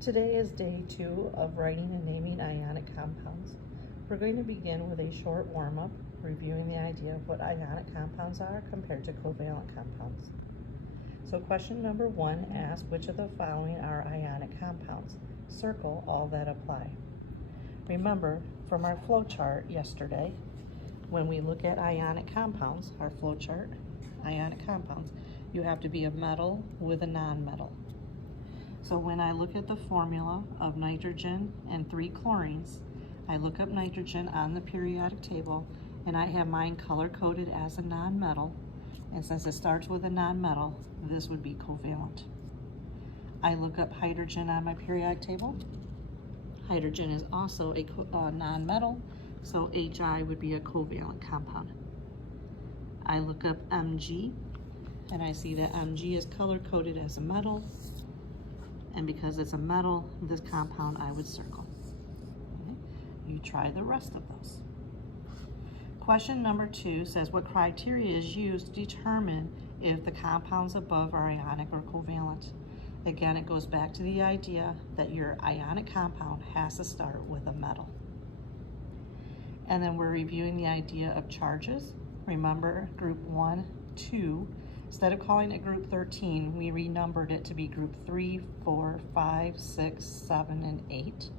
Today is day 2 of writing and naming ionic compounds. We're going to begin with a short warm-up, reviewing the idea of what ionic compounds are compared to covalent compounds. So question number 1 asks, which of the following are ionic compounds? Circle all that apply. Remember from our flow chart yesterday, when we look at ionic compounds, our flow chart, ionic compounds, you have to be a metal with a non-metal. So when I look at the formula of nitrogen and 3 chlorines, I look up nitrogen on the periodic table and I have mine color-coded as a non-metal. And since it starts with a non-metal, this would be covalent. I look up hydrogen on my periodic table. Hydrogen is also a non-metal, so HI would be a covalent compound. I look up Mg and I see that Mg is color-coded as a metal. And because it's a metal, this compound I would circle. Okay. You try the rest of those. Question number 2 says, what criteria is used to determine if the compounds above are ionic or covalent? Again, it goes back to the idea that your ionic compound has to start with a metal. And then we're reviewing the idea of charges. Remember group 1, 2. Instead of calling it group 13, we renumbered it to be group 3, 4, 5, 6, 7, and 8.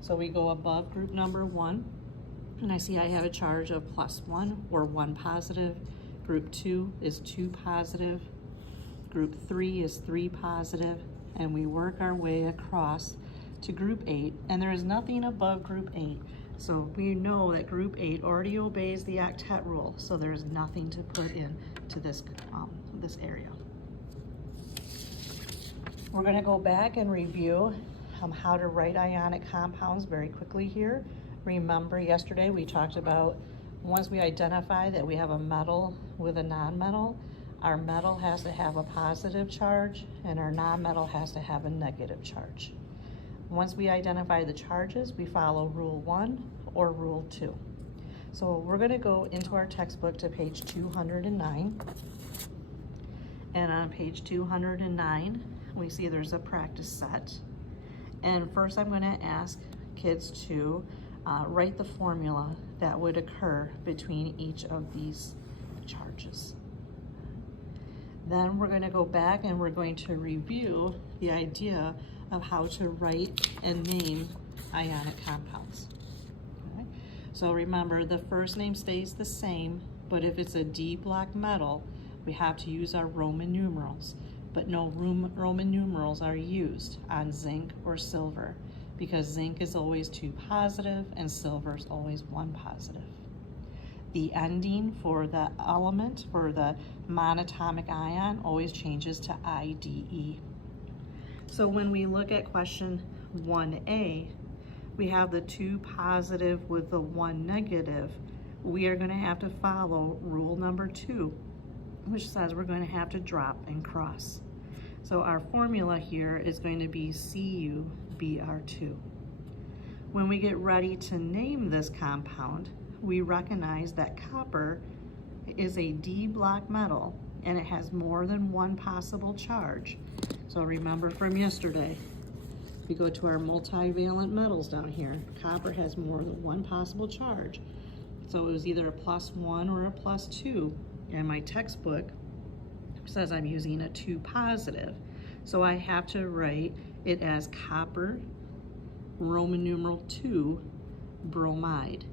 So we go above group number 1, and I see I have a charge of +1 or 1 positive. Group 2 is 2 positive. Group 3 is 3 positive, and we work our way across to group 8, and there is nothing above group 8. So we know that group 8 already obeys the octet rule, so there's nothing to put in to this area. We're going to go back and review how to write ionic compounds very quickly here. Remember yesterday we talked about once we identify that we have a metal with a non-metal, our metal has to have a positive charge and our non-metal has to have a negative charge. Once we identify the charges, we follow rule 1 or rule 2. So we're going to go into our textbook to page 209. And on page 209, we see there's a practice set. And first I'm going to ask kids to write the formula that would occur between each of these charges. Then we're going to go back and we're going to review the idea of how to write and name ionic compounds. Okay. So remember, the first name stays the same, but if it's a D block metal, we have to use our Roman numerals, but no Roman numerals are used on zinc or silver because zinc is always 2 positive and silver is always 1 positive. The ending for the element, for the monatomic ion, always changes to IDE. So when we look at question 1A, we have the 2 positive with the 1 negative. We are going to have to follow rule number 2, which says we're going to have to drop and cross. So our formula here is going to be CuBr2. When we get ready to name this compound, we recognize that copper is a D block metal and it has more than 1 possible charge. So remember from yesterday, if we go to our multivalent metals down here, copper has more than 1 possible charge. So it was either a +1 or a +2. And my textbook says I'm using a 2 positive. So I have to write it as copper, Roman numeral 2, bromide.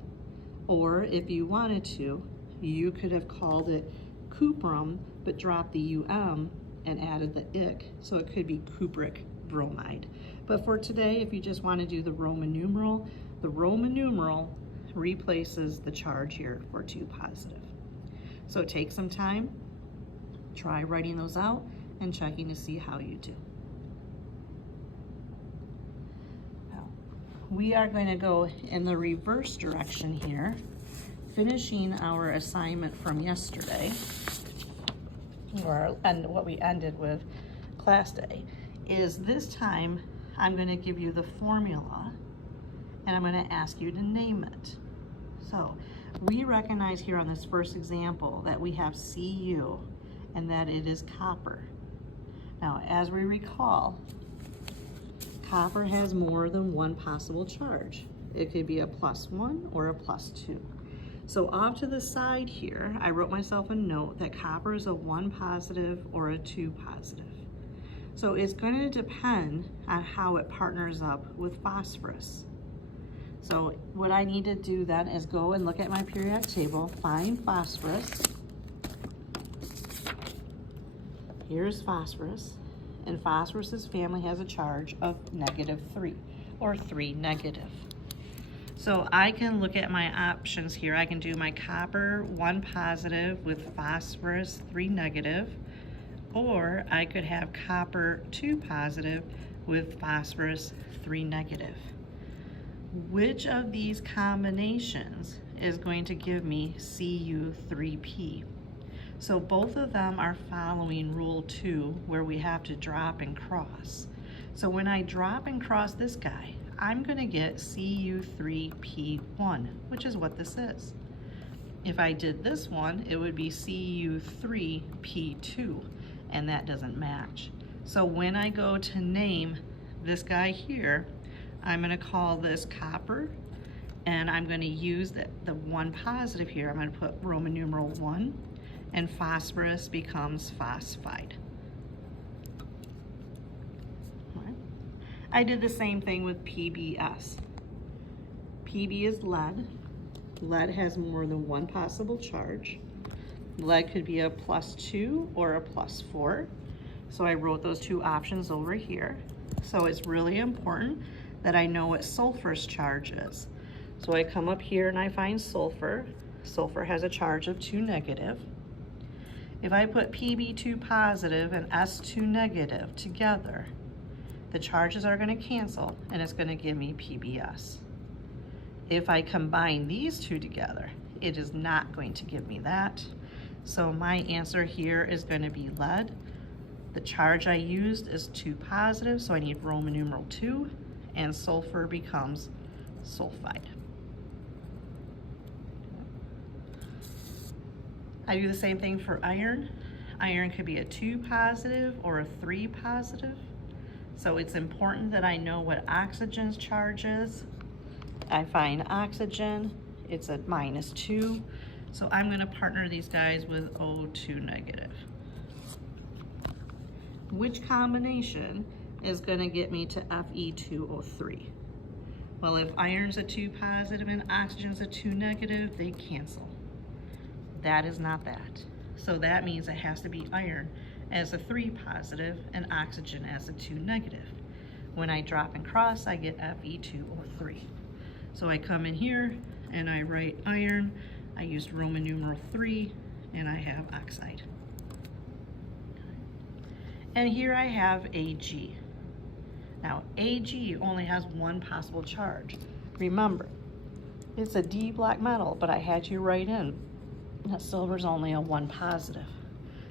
Or if you wanted to, you could have called it cuprum, but dropped the UM and added the ic, so it could be cupric bromide. But for today, if you just want to do the Roman numeral replaces the charge here for 2 positive. So take some time, try writing those out and checking to see how you do. Now, we are going to go in the reverse direction here, finishing our assignment from yesterday, and what we ended with class day, is this time I'm going to give you the formula and I'm going to ask you to name it. So we recognize here on this first example that we have Cu and that it is copper. Now, as we recall, copper has more than one possible charge. It could be a +1 or a +2. So off to the side here, I wrote myself a note that copper is a 1 positive or a 2 positive. So it's going to depend on how it partners up with phosphorus. So what I need to do then is go and look at my periodic table, find phosphorus. Here's phosphorus, and phosphorus's family has a charge of -3 or 3 negative. So I can look at my options here. I can do my copper 1 positive with phosphorus 3 negative, or I could have copper 2 positive with phosphorus 3 negative. Which of these combinations is going to give me Cu3P? So both of them are following rule 2, where we have to drop and cross. So when I drop and cross this guy, I'm going to get Cu3P1, which is what this is. If I did this one, it would be Cu3P2, and that doesn't match. So when I go to name this guy here, I'm going to call this copper, and I'm going to use the 1 positive here. I'm going to put Roman numeral 1, and phosphorus becomes phosphide. Right. I did the same thing with PBS. PB is lead. Lead has more than 1 possible charge. Lead could be a +2 or a +4. So I wrote those 2 options over here. So it's really important that I know what sulfur's charge is. So I come up here and I find sulfur. Sulfur has a charge of 2 negative. If I put Pb2 positive and S2 negative together, the charges are going to cancel and it's going to give me PBS. If I combine these 2 together, it is not going to give me that. So my answer here is going to be lead. The charge I used is 2 positive, so I need Roman numeral 2, and sulfur becomes sulfide. I do the same thing for iron. Iron could be a 2 positive or a 3 positive. So it's important that I know what oxygen's charge is. I find oxygen, it's a -2. So I'm going to partner these guys with O2 negative. Which combination is going to get me to Fe2O3? Well, if iron's a 2 positive and oxygen's a 2 negative, they cancel. That is not that. So that means it has to be iron as a 3 positive and oxygen as a 2 negative. When I drop and cross, I get Fe2O3. So I come in here and I write iron. I used Roman numeral 3 and I have oxide. And here I have Ag. Now Ag only has 1 possible charge. Remember, it's a D black metal, but I had you write in that silver's only a 1 positive.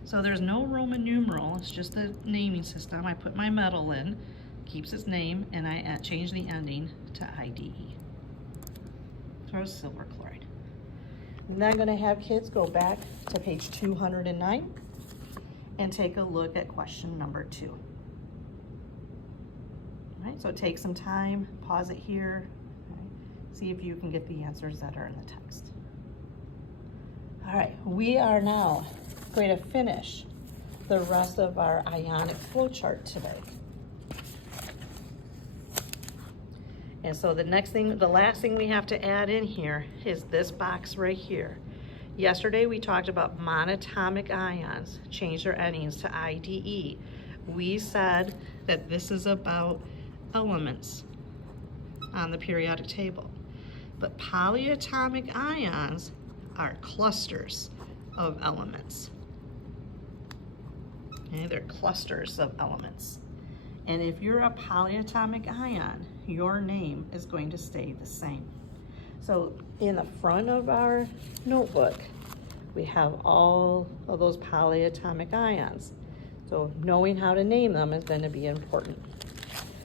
So there's no Roman numeral, it's just the naming system. I put my metal in, keeps its name, and I change the ending to IDE. Throw silver chloride. And then I'm gonna have kids go back to page 209 and take a look at question number 2. All right, so take some time, pause it here, right, see if you can get the answers that are in the text. All right, we are now going to finish the rest of our ionic flow chart today. And so the last thing we have to add in here is this box right here. Yesterday we talked about monatomic ions, change their endings to IDE. We said that this is about elements on the periodic table. But polyatomic ions are clusters of elements. Okay, they're clusters of elements. And if you're a polyatomic ion, your name is going to stay the same. So in the front of our notebook, we have all of those polyatomic ions. So knowing how to name them is going to be important.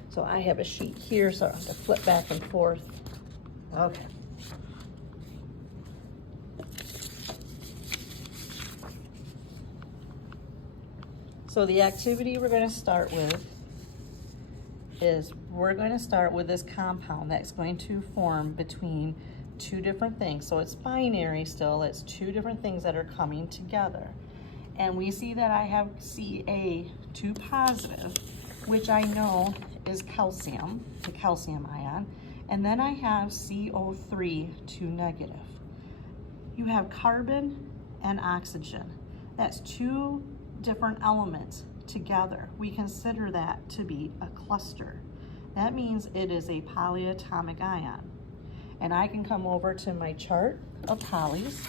So I have a sheet here, so I have to flip back and forth. Okay. So the activity we're going to start with is we're going to start with this compound that's going to form between two different things. So it's binary still, it's two different things that are coming together. And we see that I have Ca2 positive, which I know is calcium, the calcium ion. And then I have CO3, 2 negative. You have carbon and oxygen. That's two different elements together. We consider that to be a cluster. That means it is a polyatomic ion. And I can come over to my chart of polys.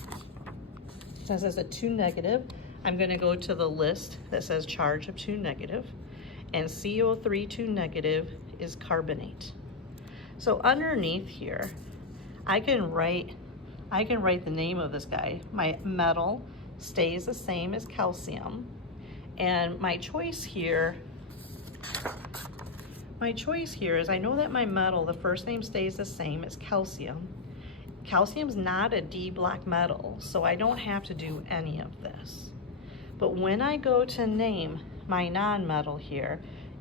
Since it's a 2 negative, I'm going to go to the list that says charge of 2 negative. And CO3, 2 negative is carbonate. So underneath here, I can write the name of this guy. My metal stays the same as calcium. And my choice here is I know that my metal, the first name stays the same as calcium. Calcium's not a D block metal, so I don't have to do any of this. But when I go to name my non-metal here,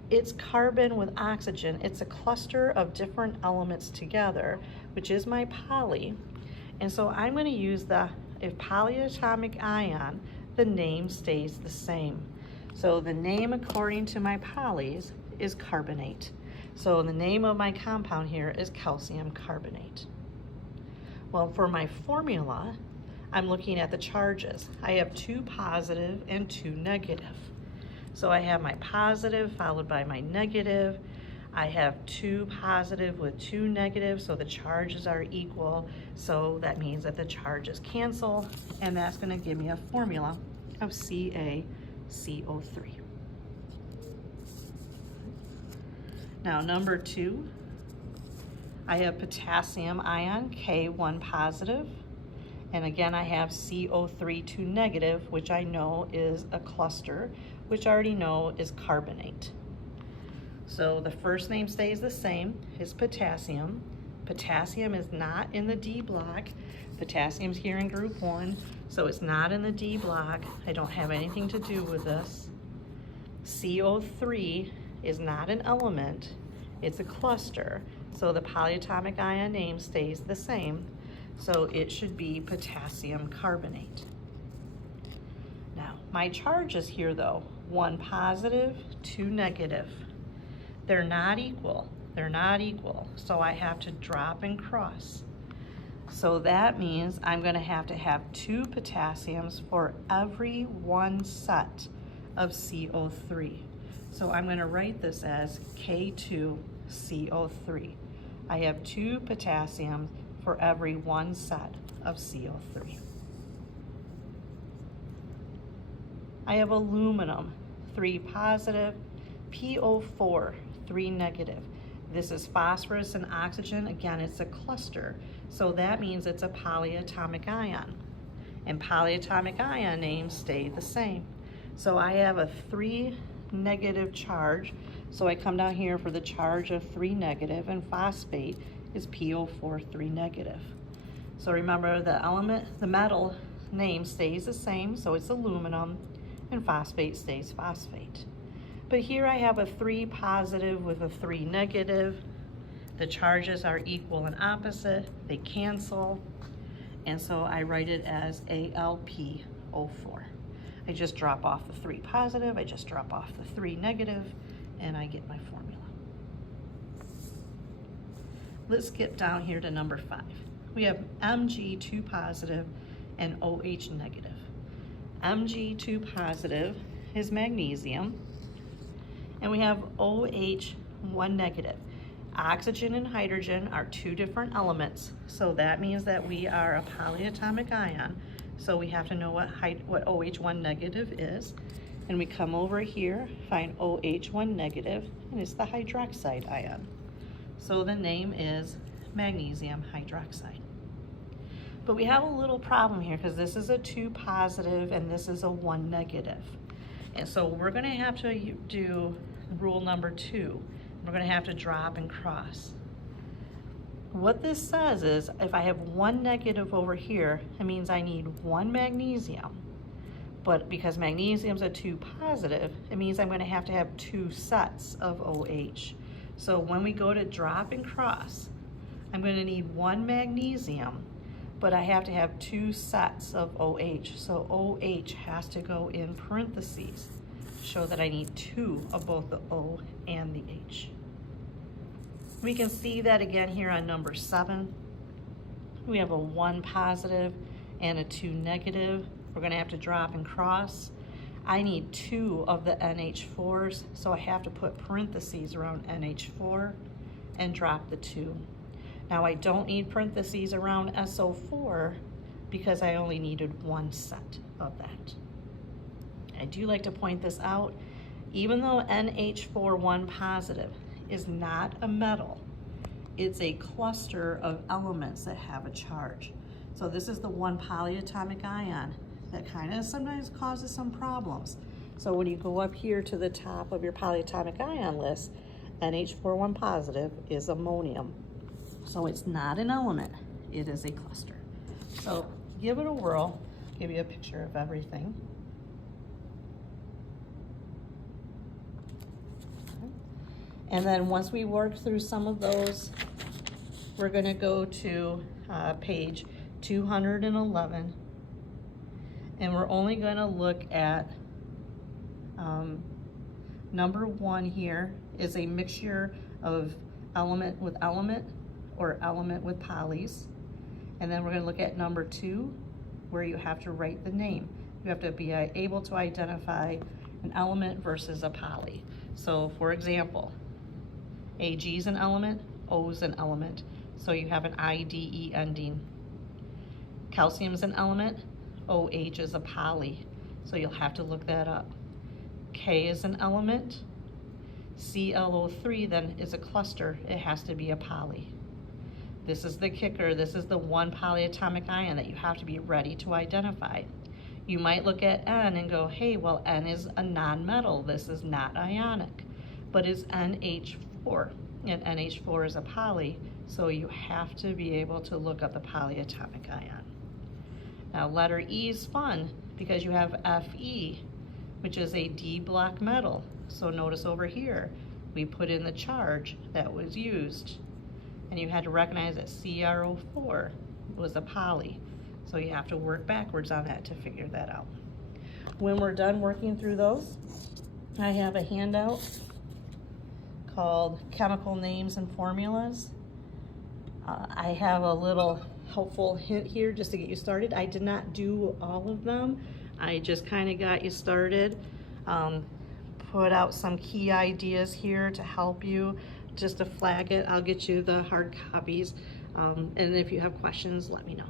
it's carbon with oxygen. It's a cluster of different elements together, which is my poly. And so I'm going to use a polyatomic ion, the name stays the same. So the name according to my polys is carbonate. So the name of my compound here is calcium carbonate. Well, for my formula, I'm looking at the charges. I have 2 positive and 2 negative. So I have my positive followed by my negative. I have 2 positive with 2 negative, so the charges are equal. So that means that the charges cancel, and that's going to give me a formula of CaCO3. Now number 2, I have potassium ion, K1 positive. And again, I have CO3, 2 negative, which I know is a cluster, which I already know is carbonate. So the first name stays the same, is potassium. Potassium is not in the D block. Potassium's here in group 1, so it's not in the D block. I don't have anything to do with this. CO3 is not an element, it's a cluster. So the polyatomic ion name stays the same. So it should be potassium carbonate. Now, my charges here though, 1 positive, 2 negative. They're not equal. They're not equal. So I have to drop and cross. So that means I'm going to have 2 potassiums for every 1 set of CO3. So I'm going to write this as K2CO3. I have 2 potassiums for every 1 set of CO3. I have aluminum, 3 positive, PO4, 3 negative. This is phosphorus and oxygen. Again, it's a cluster. So that means it's a polyatomic ion. And polyatomic ion names stay the same. So I have a 3 negative charge. So I come down here for the charge of 3 negative, and phosphate is PO4, 3 negative. So remember the metal name stays the same, so it's aluminum, and phosphate stays phosphate. But here I have a 3 positive with a 3 negative. The charges are equal and opposite, they cancel, and so I write it as AlPO4. I just drop off the 3 positive, I just drop off the 3 negative, and I get my formula. Let's get down here to number 5. We have Mg2 positive and OH negative. Mg2 positive is magnesium, and we have OH1 negative. Oxygen and hydrogen are 2 different elements, so that means that we are a polyatomic ion. So we have to know what OH1 negative is. And we come over here, find OH1 negative, and it's the hydroxide ion. So the name is magnesium hydroxide. But we have a little problem here because this is a 2 positive and this is a 1 negative. And so we're going to have to do rule number 2. We're going to have to drop and cross. What this says is if I have 1 negative over here, it means I need 1 magnesium. But because magnesium's a 2 positive, it means I'm going to have 2 sets of OH. So when we go to drop and cross, I'm going to need 1 magnesium, but I have to have 2 sets of OH. So OH has to go in parentheses, show that I need 2 of both the O and the H. We can see that again here on number 7. We have a 1 positive and a 2 negative. We're going to have to drop and cross. I need 2 of the NH4s, so I have to put parentheses around NH4 and drop the 2. Now I don't need parentheses around SO4 because I only needed 1 set of that. I do like to point this out. Even though NH4 1 positive is not a metal, it's a cluster of elements that have a charge. So this is the 1 polyatomic ion that kind of sometimes causes some problems. So when you go up here to the top of your polyatomic ion list, NH4 1 positive is ammonium. So it's not an element, it is a cluster. So give it a whirl, give you a picture of everything. And then once we work through some of those, we're going to go to page 211, and we're only going to look at number 1 here is a mixture of element with element or element with polys. And then we're going to look at number 2, where you have to write the name. You have to be able to identify an element versus a poly. So for example, Ag is an element, O is an element. So you have an IDE ending. Calcium is an element, OH is a poly. So you'll have to look that up. K is an element, ClO3 then is a cluster, it has to be a poly. This is the kicker, this is the 1 polyatomic ion that you have to be ready to identify. You might look at N and go, hey, well, N is a non-metal, this is not ionic, but it's NH4, and NH4 is a poly, so you have to be able to look up the polyatomic ion. Now letter E is fun because you have Fe, which is a D block metal. So notice over here, we put in the charge that was used, and you had to recognize that CrO4 was a poly. So you have to work backwards on that to figure that out. When we're done working through those, I have a handout called Chemical Names and Formulas. I have a little helpful hint here just to get you started. I did not do all of them. I just kind of got you started. Put out some key ideas here to help you, just to flag it. I'll get you the hard copies. And if you have questions, let me know.